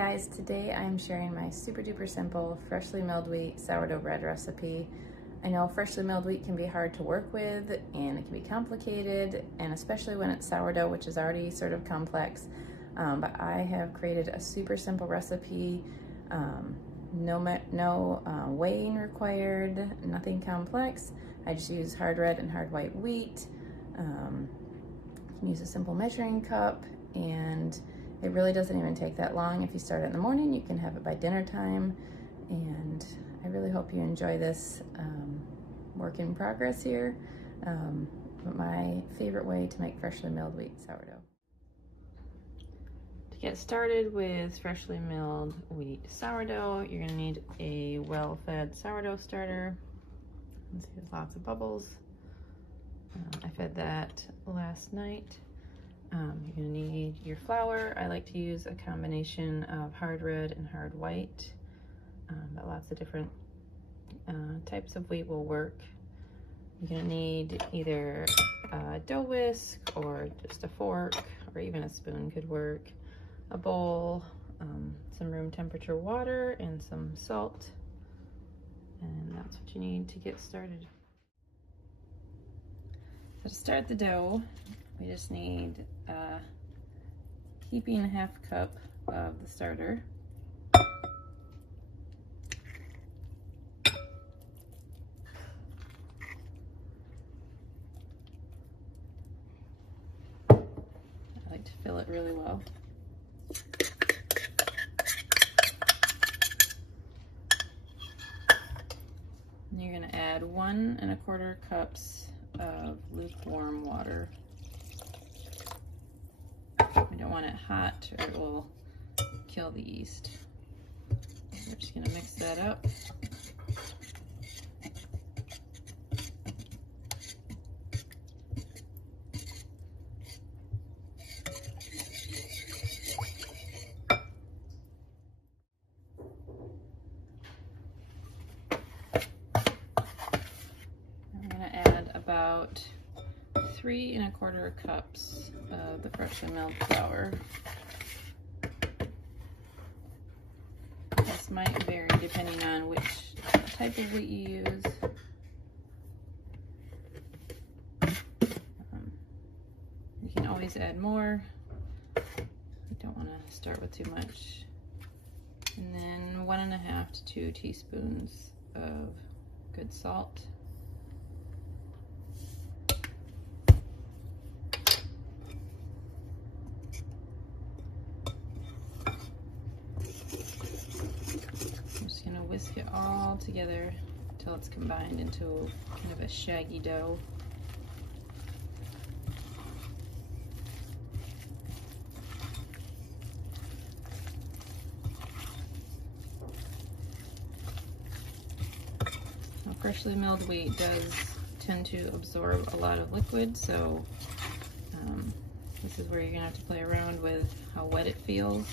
guys, today I'm sharing my super duper simple freshly milled wheat sourdough bread recipe. I know freshly milled wheat can be hard to work with and it can be complicated, and especially when it's sourdough, which is already sort of complex. But I have created a super simple recipe. No weighing required, nothing complex. I just use hard red and hard white wheat. You can use a simple measuring cup, and it really doesn't even take that long. If you start it in the morning, you can have it by dinner time. And I really hope you enjoy this work in progress here. But my favorite way to make freshly milled wheat sourdough. To get started with freshly milled wheat sourdough, you're gonna need a well-fed sourdough starter. You can see there's lots of bubbles. I fed that last night. You're gonna need your flour. I like to use a combination of hard red and hard white, but lots of different types of wheat will work. You're gonna need either a dough whisk or just a fork, or even a spoon could work, a bowl, some room temperature water, and some salt. And that's what you need to get started. So to start the dough, we just need a heaping half cup of the starter. I like to fill it really well. And you're gonna add 1 1/4 cups of lukewarm water. We don't want it hot or it will kill the yeast. We're just gonna mix that up. I'm gonna add about 3 1/4 cups of the freshly milled flour. This might vary depending on which type of wheat you use. You can always add more. You don't want to start with too much. And then 1 1/2 to 2 teaspoons of good salt. Whisk it all together until it's combined into kind of a shaggy dough. Now, freshly milled wheat does tend to absorb a lot of liquid, so this is where you're gonna have to play around with how wet it feels.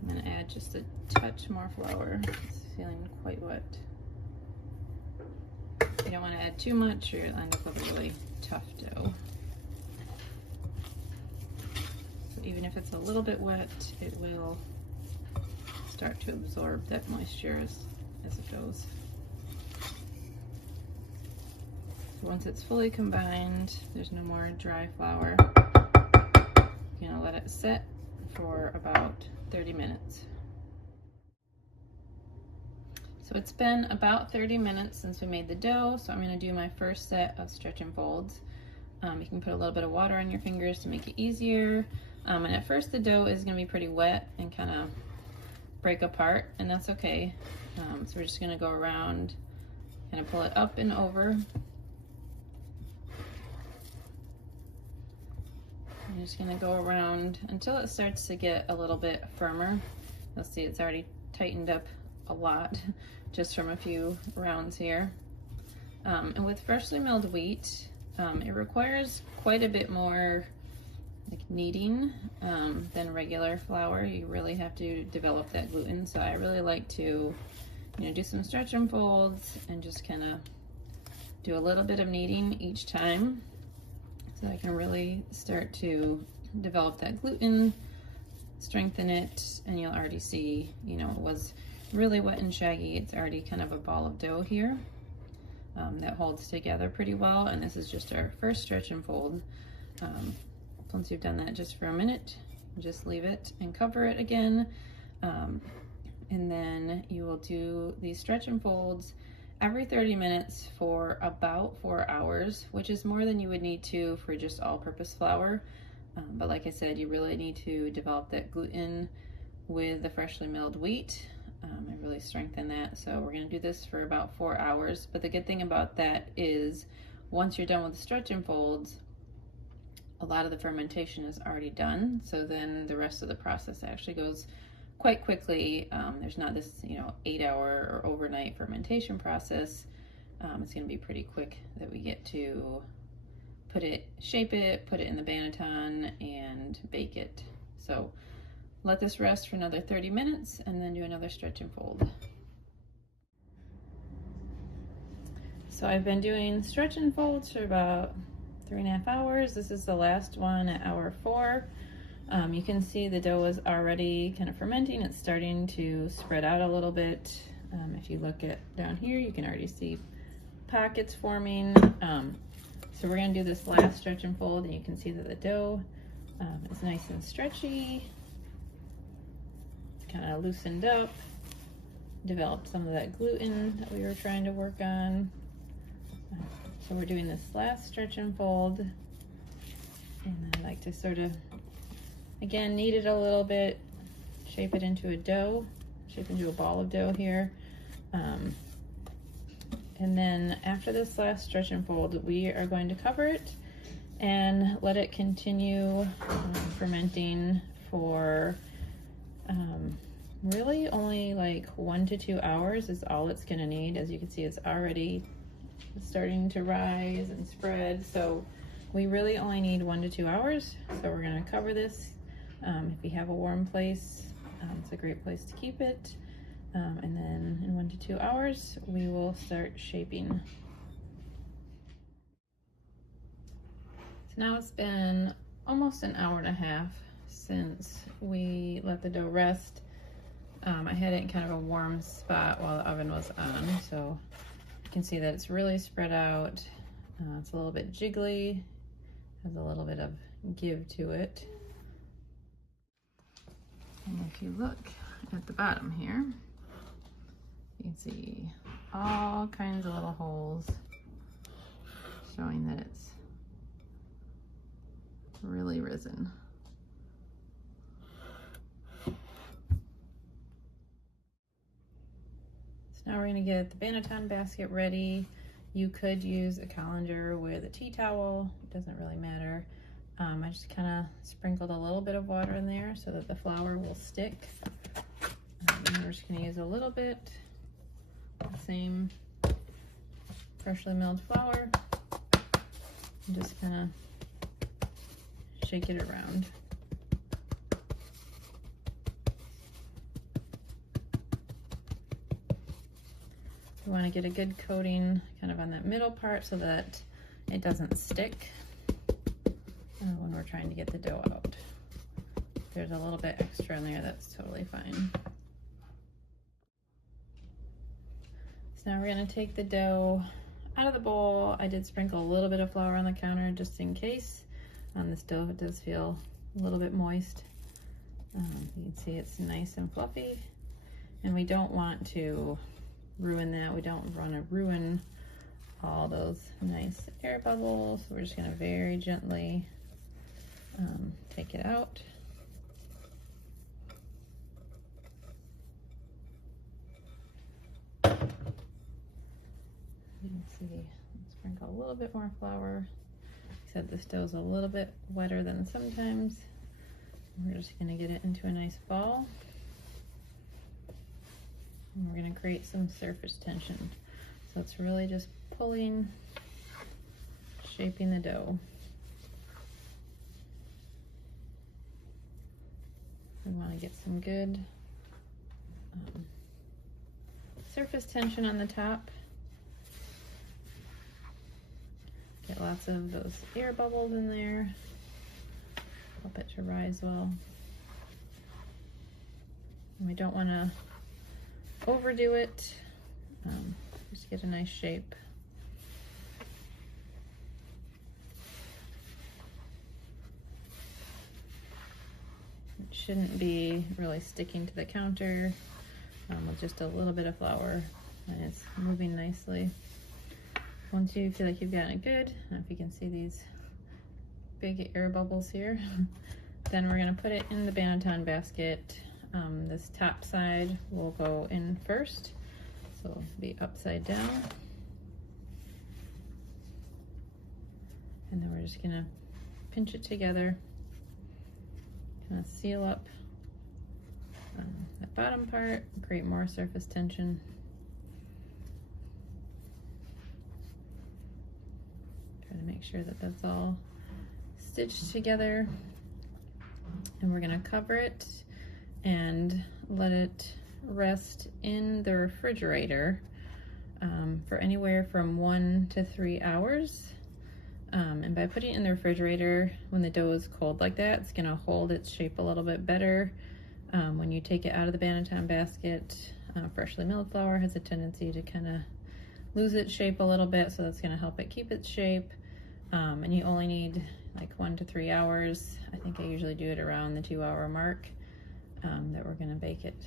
I'm going to add just a touch more flour. It's feeling quite wet. You don't want to add too much or you'll end up with a really tough dough. So even if it's a little bit wet, it will start to absorb that moisture as it goes. So once it's fully combined, there's no more dry flour. You're going to let it set for about 30 minutes. So it's been about 30 minutes since we made the dough, so I'm going to do my first set of stretch and folds. You can put a little bit of water on your fingers to make it easier. And at first the dough is going to be pretty wet and kind of break apart, and that's okay. So we're just going to go around, kind of pull it up and over. I'm just going to go around until it starts to get a little bit firmer. You'll see it's already tightened up a lot just from a few rounds here. And with freshly milled wheat, it requires quite a bit more kneading than regular flour. You really have to develop that gluten. So I really like to, do some stretch and folds and just kind of do a little bit of kneading each time. so I can really start to develop that gluten, strengthen it, and you'll already see, you know, it was really wet and shaggy. It's already kind of a ball of dough here that holds together pretty well, and this is just our first stretch and fold. Once you've done that just for a minute, just leave it and cover it again, and then you will do these stretch and folds every 30 minutes for about 4 hours, which is more than you would need to for just all-purpose flour. But like I said, you really need to develop that gluten with the freshly milled wheat and really strengthen that. So we're going to do this for about 4 hours. But the good thing about that is once you're done with the stretch and folds, a lot of the fermentation is already done. So then the rest of the process actually goes quite quickly. There's not this, you know, 8-hour or overnight fermentation process. It's going to be pretty quick that we get to shape it, put it in the banneton, and bake it. So let this rest for another 30 minutes and then do another stretch and fold. So I've been doing stretch and folds for about 3.5 hours. This is the last one at hour 4. You can see the dough is already kind of fermenting. It's starting to spread out a little bit. If you look at down here, you can already see pockets forming. So we're going to do this last stretch and fold, and you can see that the dough is nice and stretchy. It's kind of loosened up, developed some of that gluten that we were trying to work on. So we're doing this last stretch and fold, and I like to sort of, again, knead it a little bit, shape it into a dough, shape into a ball of dough here. And then after this last stretch and fold, we are going to cover it and let it continue fermenting for really only like 1 to 2 hours is all it's going to need. As you can see, it's already starting to rise and spread. So we really only need 1 to 2 hours. So we're going to cover this. If you have a warm place, it's a great place to keep it. And then in 1 to 2 hours, we will start shaping. So now it's been almost an hour and a half since we let the dough rest. I had it in kind of a warm spot while the oven was on, so you can see that it's really spread out. It's a little bit jiggly, has a little bit of give to it. And if you look at the bottom here, you can see all kinds of little holes showing that it's really risen. So now we're going to get the banneton basket ready. You could use a colander with a tea towel, it doesn't really matter. I just kind of sprinkled a little bit of water in there so that the flour will stick. And we're just going to use a little bit, the same freshly milled flour, and just kind of shake it around. We want to get a good coating kind of on that middle part so that it doesn't stick when we're trying to get the dough out. If there's a little bit extra in there, that's totally fine. So now we're going to take the dough out of the bowl. I did sprinkle a little bit of flour on the counter just in case. This dough does feel a little bit moist. You can see it's nice and fluffy, and we don't want to ruin that. We don't want to ruin all those nice air bubbles. So we're just going to very gently take it out. You can see, sprinkle a little bit more flour. Like I said, this dough's a little bit wetter than sometimes. We're just going to get it into a nice ball. And we're going to create some surface tension. So it's really just pulling, shaping the dough. We want to get some good surface tension on the top. Get get lots of those air bubbles in there. Help it to rise well. And we don't want to overdo it. Just get a nice shape. It shouldn't be really sticking to the counter with just a little bit of flour, and it's moving nicely. Once you feel like you've gotten it good, if you can see these big air bubbles here, then we're going to put it in the banneton basket. This top side will go in first, so it'll be upside down. And then we're just going to pinch it together, kind of seal up that bottom part, create more surface tension. Try to make sure that that's all stitched together. And we're going to cover it and let it rest in the refrigerator for anywhere from 1 to 3 hours. And by putting it in the refrigerator when the dough is cold like that, it's going to hold its shape a little bit better. When you take it out of the banneton basket, freshly milled flour has a tendency to kind of lose its shape a little bit, so that's going to help it keep its shape. And you only need like 1 to 3 hours. I think I usually do it around the 2-hour mark that we're going to bake it.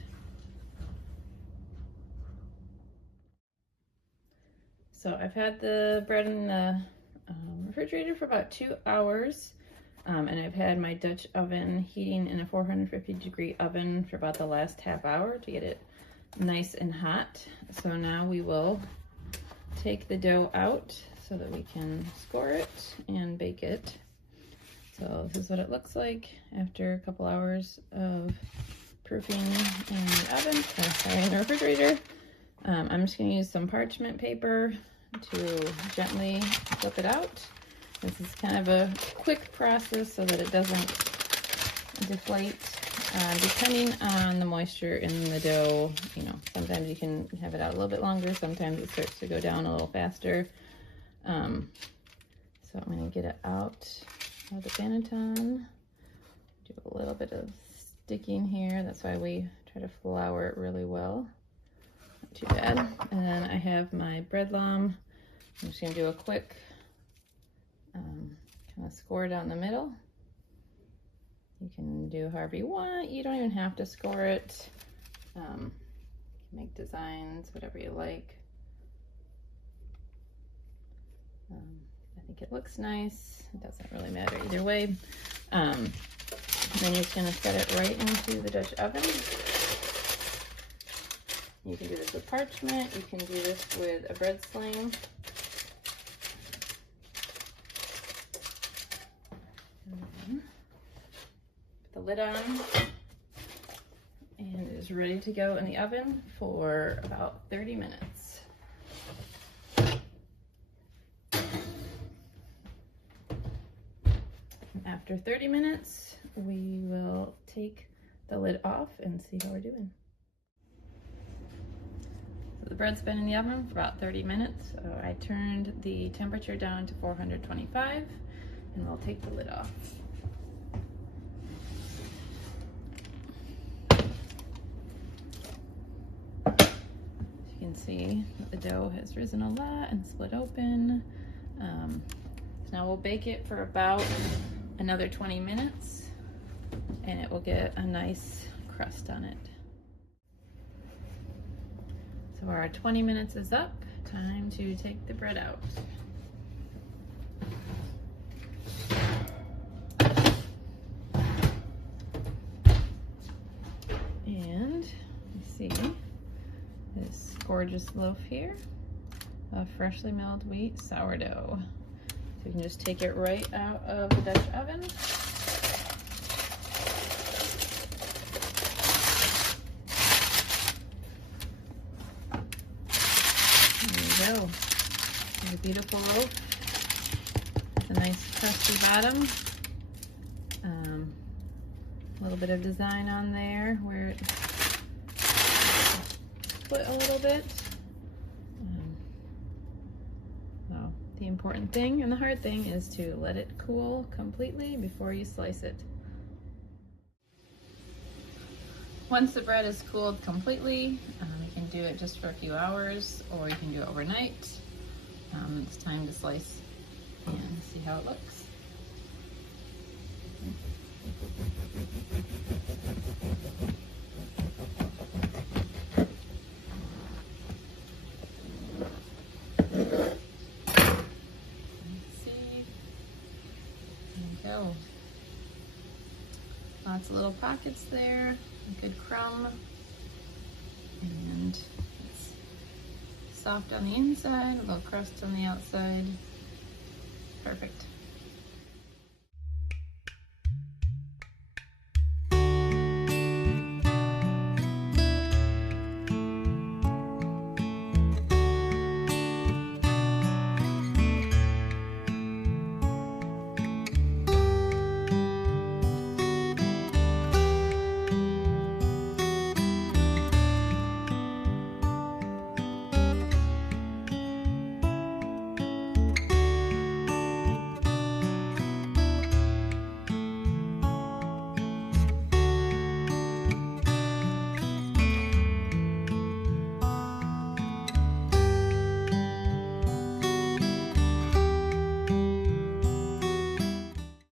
So I've had the bread in the refrigerator for about 2 hours, and I've had my Dutch oven heating in a 450-degree oven for about the last half hour to get it nice and hot. So now we will take the dough out so that we can score it and bake it. So this is what it looks like after a couple hours of proofing in the oven, in the refrigerator. I'm just going to use some parchment paper to gently flip it out. This is kind of a quick process so that it doesn't deflate. Depending on the moisture in the dough, you know, sometimes you can have it out a little bit longer, sometimes it starts to go down a little faster. So I'm going to get it out of the banneton. Do a little bit of sticking here. That's why we try to flour it really well. Not too bad. And then I have my bread loam. I'm just going to do a quick kind of score down the middle. You can do however you want. You don't even have to score it. Make designs, whatever you like. I think it looks nice. It doesn't really matter either way. Then you're just going to set it right into the Dutch oven. You can do this with parchment. You can do this with a bread sling. Put the lid on, and it is ready to go in the oven for about 30 minutes. After 30 minutes, we will take the lid off and see how we're doing. So the bread's been in the oven for about 30 minutes. So I turned the temperature down to 425, and we'll take the lid off. As you can see, the dough has risen a lot and split open. So now we'll bake it for about another 20 minutes, and it will get a nice crust on it. So our 20 minutes is up. Time to take the bread out. And you see this gorgeous loaf here of freshly milled wheat sourdough. So you can just take it right out of the Dutch oven. There you go. There's a beautiful loaf. It's a nice crusty bottom. A little bit of design on there where it split a little bit. Wow, the important thing, and the hard thing is to let it cool completely before you slice it. Once the bread is cooled completely, you can do it just for a few hours, or you can do it overnight. It's time to slice and see how it looks. Go. Lots of little pockets there, a good crumb, and it's soft on the inside, a little crust on the outside. Perfect.